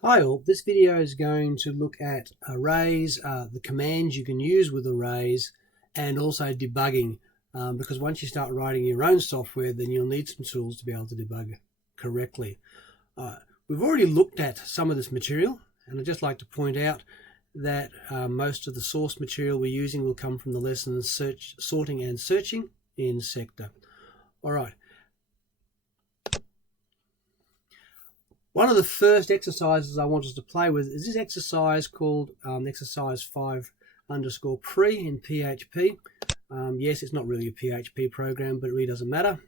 Hi all, this video is going to look at arrays, the commands you can use with arrays, and also debugging, because once you start writing your own software, then you'll need some tools to be able to debug correctly. We've already looked at some of this material, and I'd just like to point out that most of the source material we're using will come from the lessons sorting and searching in sector. All right. One of the first exercises I want us to play with is this exercise called exercise 5_pre in PHP. Yes, it's not really a PHP program, but it really doesn't matter.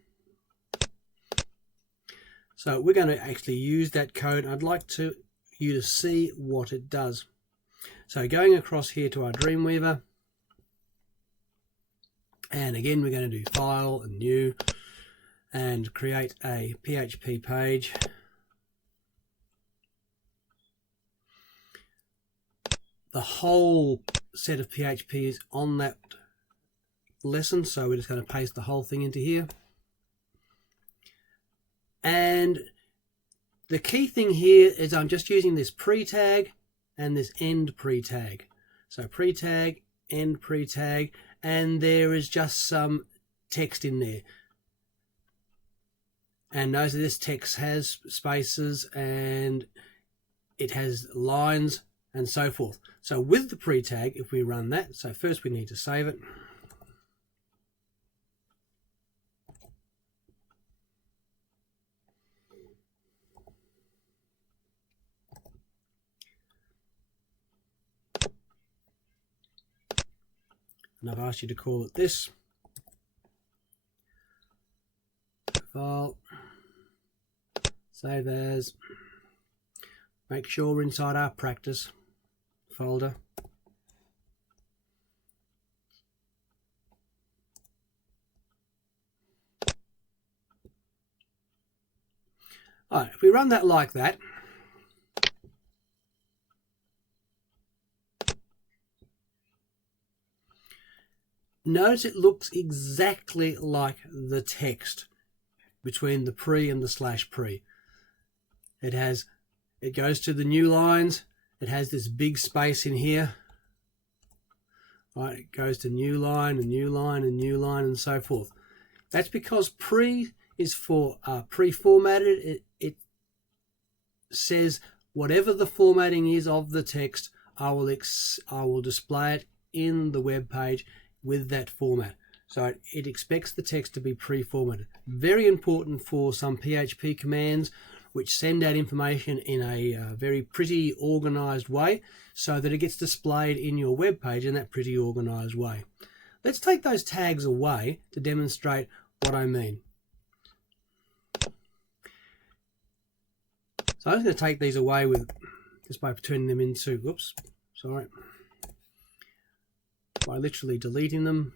So we're going to actually use that code. I'd like you to see what it does. So going across here to our Dreamweaver, and again we're going to do File and New and create a PHP page. The whole set of PHP is on that lesson, so we're just going to paste the whole thing into here. And the key thing here is I'm just using this pre-tag and this end pre-tag. So pre-tag, end pre-tag, and there is just some text in there. And notice that this text has spaces and it has lines and so forth. So with the pre-tag, if we run that, so first we need to save it. And I've asked you to call it this. File, save as, make sure we're inside our practice folder. All right, if we run that like that, notice it looks exactly like the text between the pre and the /pre. It goes to the new lines. It has this big space in here. Right, it goes to new line and new line and new line and so forth. That's because pre is for pre-formatted. It says whatever the formatting is of the text, I will display it in the web page with that format. So it expects the text to be pre-formatted. Very important for some PHP commands which send out information in a very pretty organized way so that it gets displayed in your web page in that pretty organized way. Let's take those tags away to demonstrate what I mean. So I'm just going to take these away just by turning them into, by literally deleting them.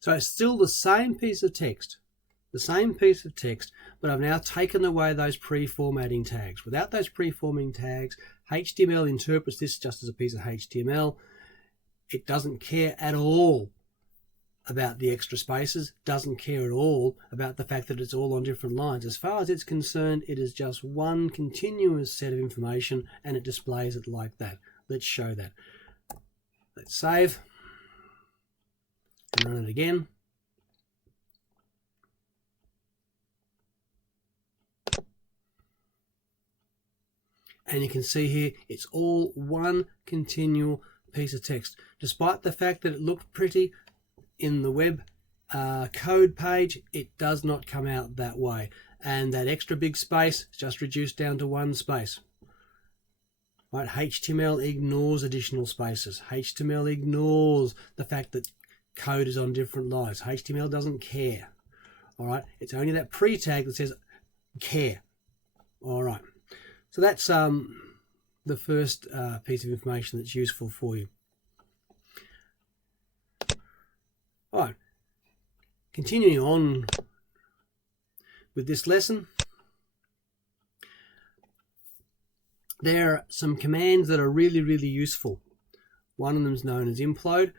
So it's still the same piece of text, but I've now taken away those pre-formatting tags. Without those pre-formatting tags, HTML interprets this just as a piece of HTML. It doesn't care at all about the extra spaces, doesn't care at all about the fact that it's all on different lines. As far as it's concerned, it is just one continuous set of information and it displays it like that. Let's show that. Let's save and run it again. And you can see here, it's all one continual piece of text. Despite the fact that it looked pretty in the web code page, it does not come out that way. And that extra big space is just reduced down to one space. Right? HTML ignores additional spaces. HTML ignores the fact that code is on different lines. HTML doesn't care. All right, it's only that pre-tag that says care. All right, so that's the first piece of information that's useful for you. All right, continuing on with this lesson, there are some commands that are really useful. One of them is known as implode.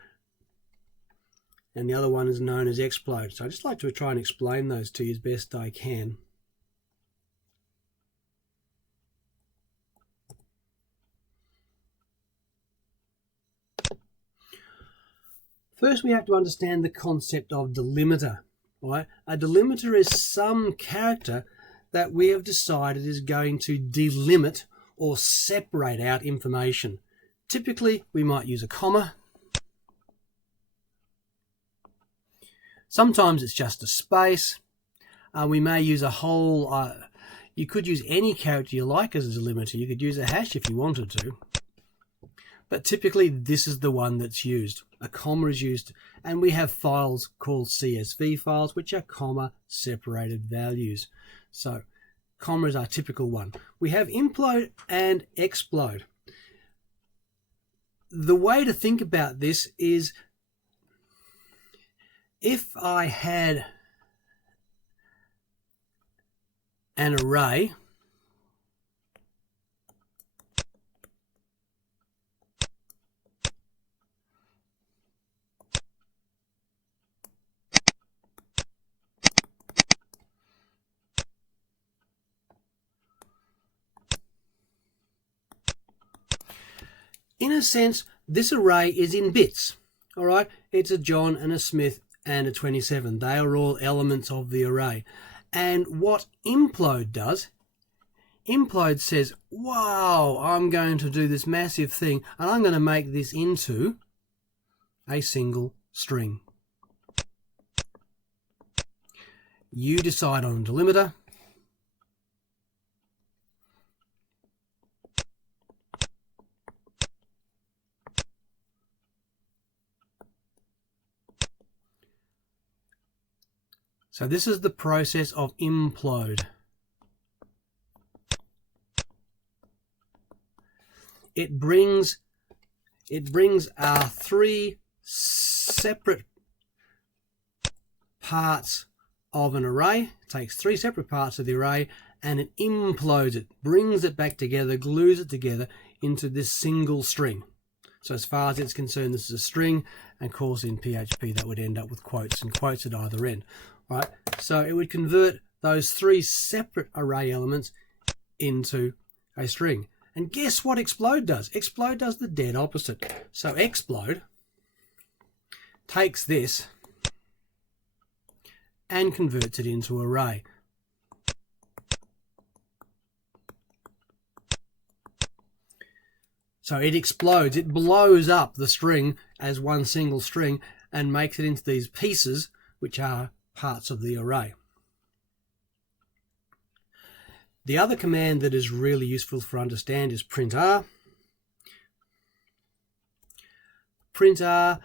and the other one is known as explode. So I just like to try and explain those to you as best I can. First, we have to understand the concept of delimiter. Right? A delimiter is some character that we have decided is going to delimit or separate out information. Typically, we might use a comma. Sometimes it's just a space. We may use a whole... you could use any character you like as a delimiter. You could use a hash if you wanted to. But typically, this is the one that's used. A comma is used, and we have files called CSV files, which are comma-separated values. So, comma is our typical one. We have implode and explode. The way to think about this is, if I had an array, in a sense, this array is in bits. All right, it's a John and a Smith and a 27. They are all elements of the array. And what implode does, implode says, wow, I'm going to do this massive thing, and I'm going to make this into a single string. You decide on delimiter. So this is the process of implode. It brings our three separate parts of an array. It takes three separate parts of the array and it implodes it, brings it back together, glues it together into this single string. So as far as it's concerned, this is a string, and of course in PHP that would end up with quotes and quotes at either end. Right? So it would convert those three separate array elements into a string. And guess what explode does? Explode does the dead opposite. So explode takes this and converts it into array. So it explodes, it blows up the string as one single string and makes it into these pieces, which are parts of the array. The other command that is really useful for understand is printr. Printr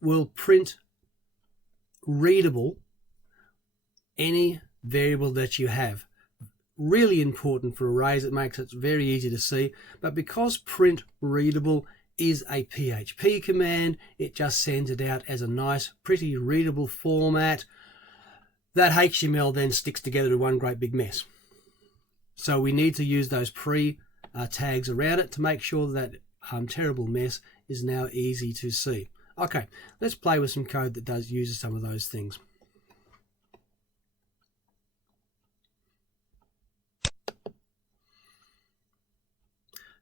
will print readable any variable that you have. Really important for arrays. It makes it very easy to see, but because print readable is a PHP command, it just sends it out as a nice, pretty readable format. That HTML then sticks together to one great big mess. So we need to use those tags around it to make sure that terrible mess is now easy to see. Okay, let's play with some code that uses some of those things.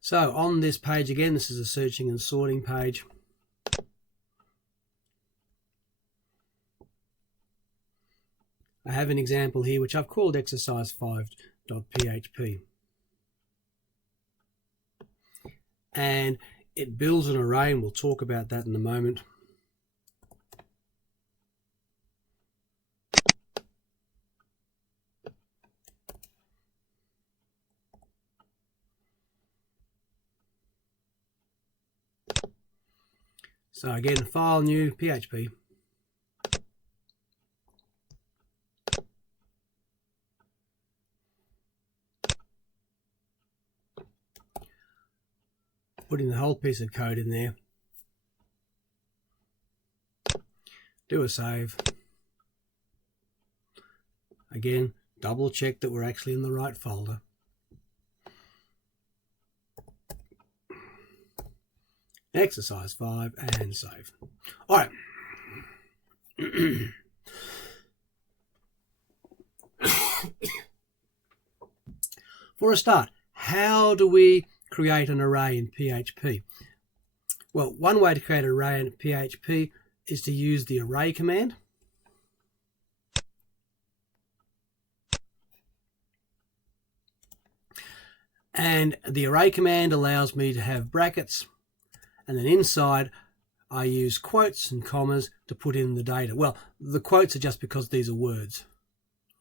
So on this page again, this is a searching and sorting page. I have an example here which I've called exercise5.php. And it builds an array, and we'll talk about that in a moment. So again, file new PHP. Putting the whole piece of code in there. Do a save. Again, double check that we're actually in the right folder. Exercise 5 and save. All right. For a start, how do we create an array in PHP? Well, one way to create an array in PHP is to use the array command. And the array command allows me to have brackets, and then inside I use quotes and commas to put in the data. Well, the quotes are just because these are words.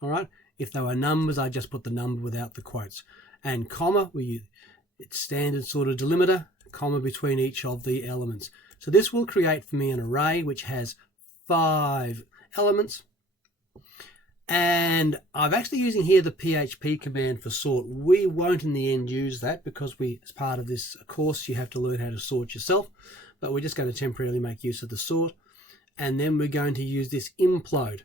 All right. If they were numbers, I just put the number without the quotes. And comma, it's standard sort of delimiter, comma between each of the elements. So this will create for me an array which has 5 elements. And I'm actually using here the PHP command for sort. We won't in the end use that because as part of this course, you have to learn how to sort yourself. But we're just going to temporarily make use of the sort. And then we're going to use this implode.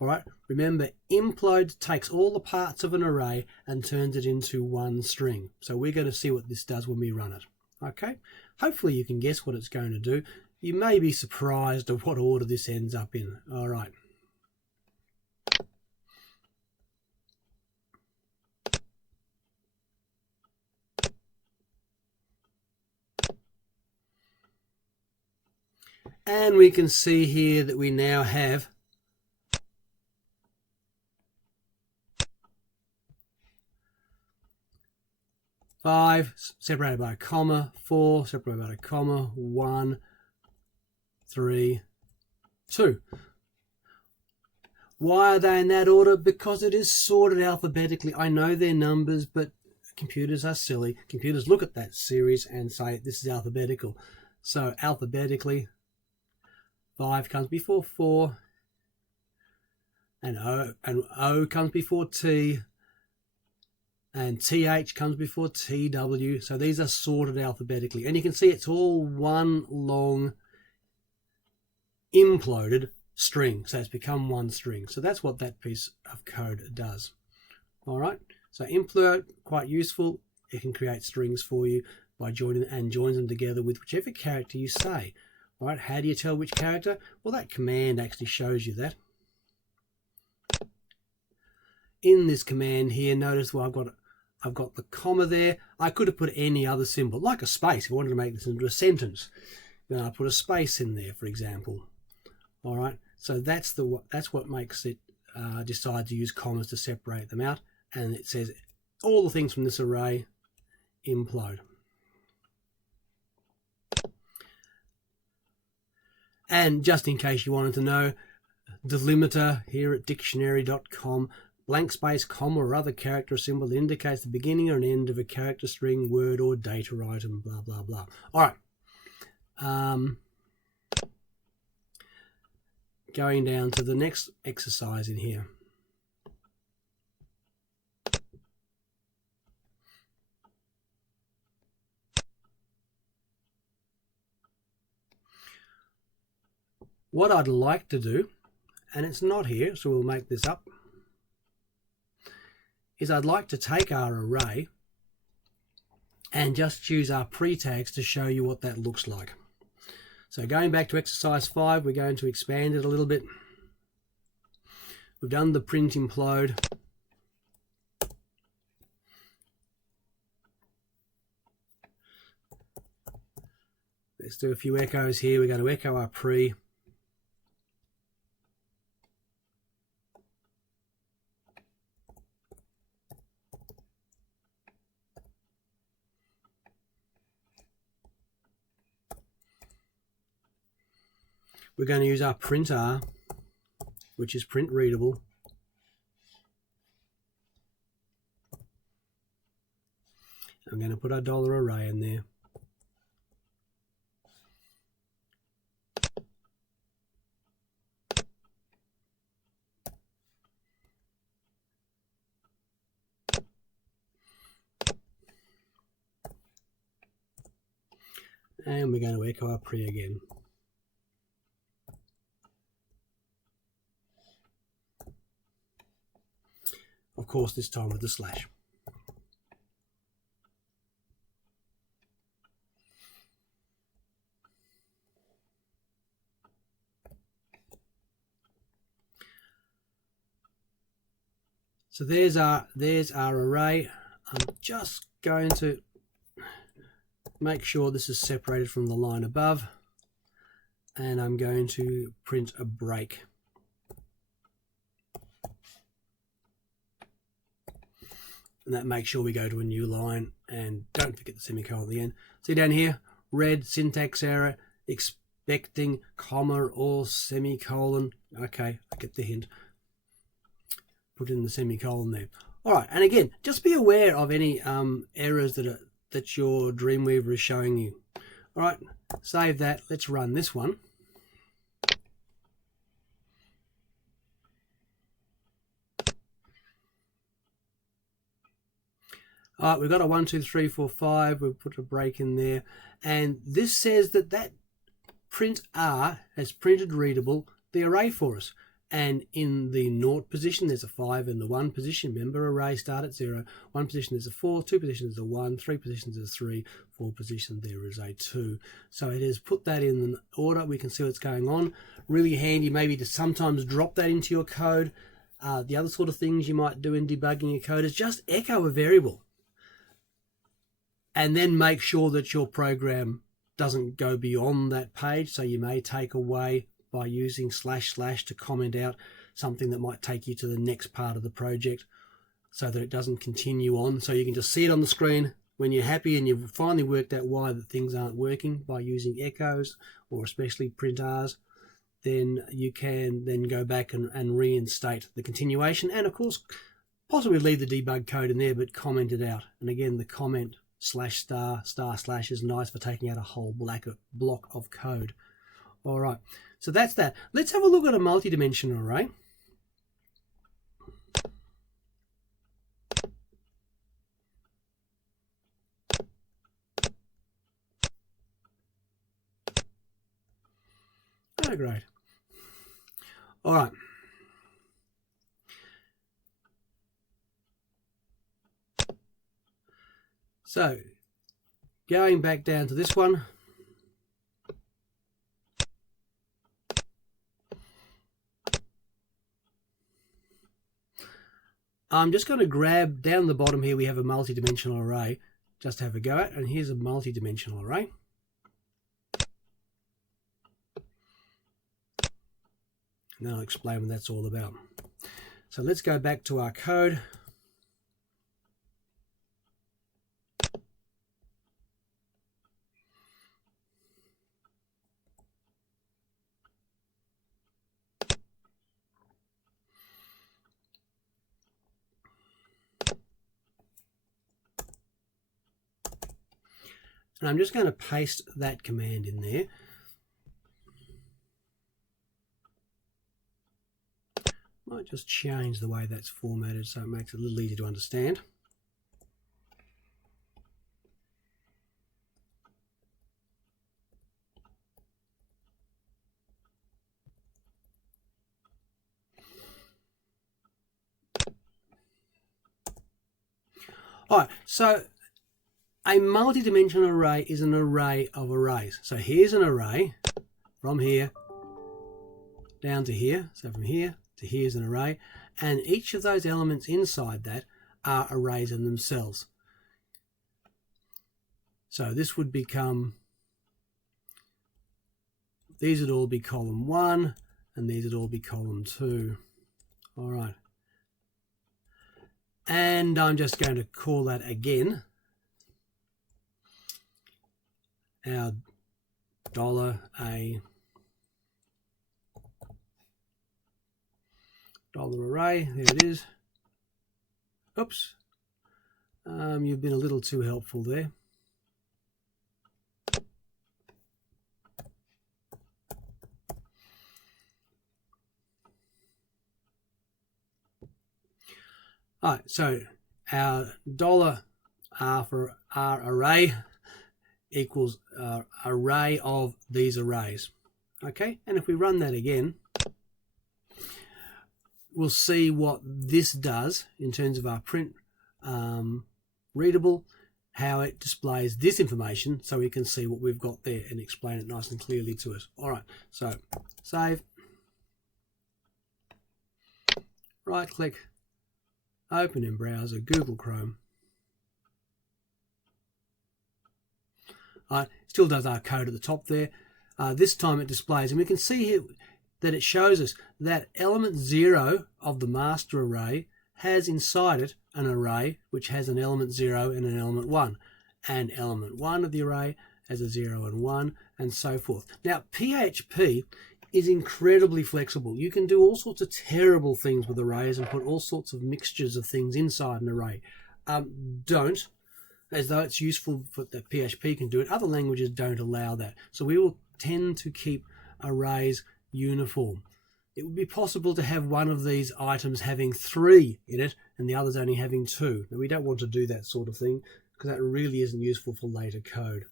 All right, remember, implode takes all the parts of an array and turns it into one string. So we're going to see what this does when we run it. Okay, hopefully you can guess what it's going to do. You may be surprised at what order this ends up in. All right. And we can see here that we now have 5 separated by a comma, 4 separated by a comma, 1, 3, 2. Why are they in that order? Because it is sorted alphabetically. I know they're numbers, but computers are silly. Computers look at that series and say this is alphabetical. So alphabetically, 5 comes before 4, and O comes before T, and TH comes before TW. So these are sorted alphabetically. And you can see it's all one long imploded string. So it's become one string. So that's what that piece of code does. All right. So implode, quite useful. It can create strings for you by joining and joins them together with whichever character you say. All right. How do you tell which character? Well, that command actually shows you that. In this command here, notice I've got the comma there. I could have put any other symbol, like a space. If I wanted to make this into a sentence, then I put a space in there, for example. All right. So that's what makes it decide to use commas to separate them out. And it says all the things from this array implode. And just in case you wanted to know, delimiter here at dictionary.com, blank space, comma, or other character or symbol that indicates the beginning or an end of a character, string, word, or data item, blah, blah, blah. All right. Going down to the next exercise in here. What I'd like to do, and it's not here, so we'll make this up, is I'd like to take our array and just choose our pre-tags to show you what that looks like. So going back to exercise 5, we're going to expand it a little bit. We've done the print implode. Let's do a few echoes here. We're going to echo our pre. We're going to use our printer, which is print readable. I'm going to put our $array in there. And we're going to echo our pre again. Of course, this time with the slash. So there's our array. I'm just going to make sure this is separated from the line above, and I'm going to print a break. And that makes sure we go to a new line, and don't forget the semicolon at the end. See down here, red syntax error, expecting comma or semicolon. Okay, I get the hint. Put in the semicolon there. All right, and again, just be aware of any errors that your Dreamweaver is showing you. All right, save that. Let's run this one. All right, we've got a 1, 2, 3, 4, 5. We've put a break in there, and this says that print R has printed readable the array for us. And in the 0 position, there's a 5. In the 1 position, remember, array start at 0. 1 position is a 4, 2 positions is a 1, 3 positions is a 3, 4 position there is a 2. So it has put that in order. We can see what's going on. Really handy maybe to sometimes drop that into your code. The other sort of things you might do in debugging your code is just echo a variable, and then make sure that your program doesn't go beyond that page. So you may take away by using / to comment out something that might take you to the next part of the project, so that it doesn't continue on. So you can just see it on the screen when you're happy and you've finally worked out why that things aren't working by using echoes, or especially print R's. Then you can then go back and reinstate the continuation, and of course possibly leave the debug code in there but comment it out. And again, the comment / is nice for taking out a whole block of code. All right, so that's that. Let's have a look at a multi-dimensional array. Oh, great. All right. So going back down to this one, I'm just going to grab down the bottom here. We have a multi-dimensional array just to have a go at, and here's a multi-dimensional array. And then I'll explain what that's all about. So let's go back to our code. And I'm just going to paste that command in there. Might just change the way that's formatted so it makes it a little easier to understand. All right, so a multi-dimensional array is an array of arrays. So here's an array from here down to here. So from here to here is an array, and each of those elements inside that are arrays in themselves. So this would become, these would all be column 1, and these would all be column 2. All right. And I'm just going to call that again our $a dollar array. There it is. Oops. You've been a little too helpful there. All right, so our $R for R array equals array of these arrays. Okay, and if we run that again, we'll see what this does in terms of our print readable, how it displays this information so we can see what we've got there and explain it nice and clearly to us. All right, so save, right click, open in browser, Google Chrome. Still does our code at the top there. This time it displays, and we can see here that it shows us that element 0 of the master array has inside it an array which has an element 0 and an element 1, and element 1 of the array has a 0 and 1, and so forth. Now, PHP is incredibly flexible. You can do all sorts of terrible things with arrays and put all sorts of mixtures of things inside an array. Don't, as though it's useful for that PHP can do it. Other languages don't allow that. So we will tend to keep arrays uniform. It would be possible to have one of these items having 3 in it and the others only having 2. Now, we don't want to do that sort of thing because that really isn't useful for later code.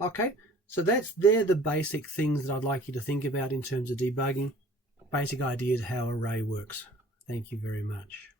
Okay, so they're the basic things that I'd like you to think about in terms of debugging. Basic ideas how array works. Thank you very much.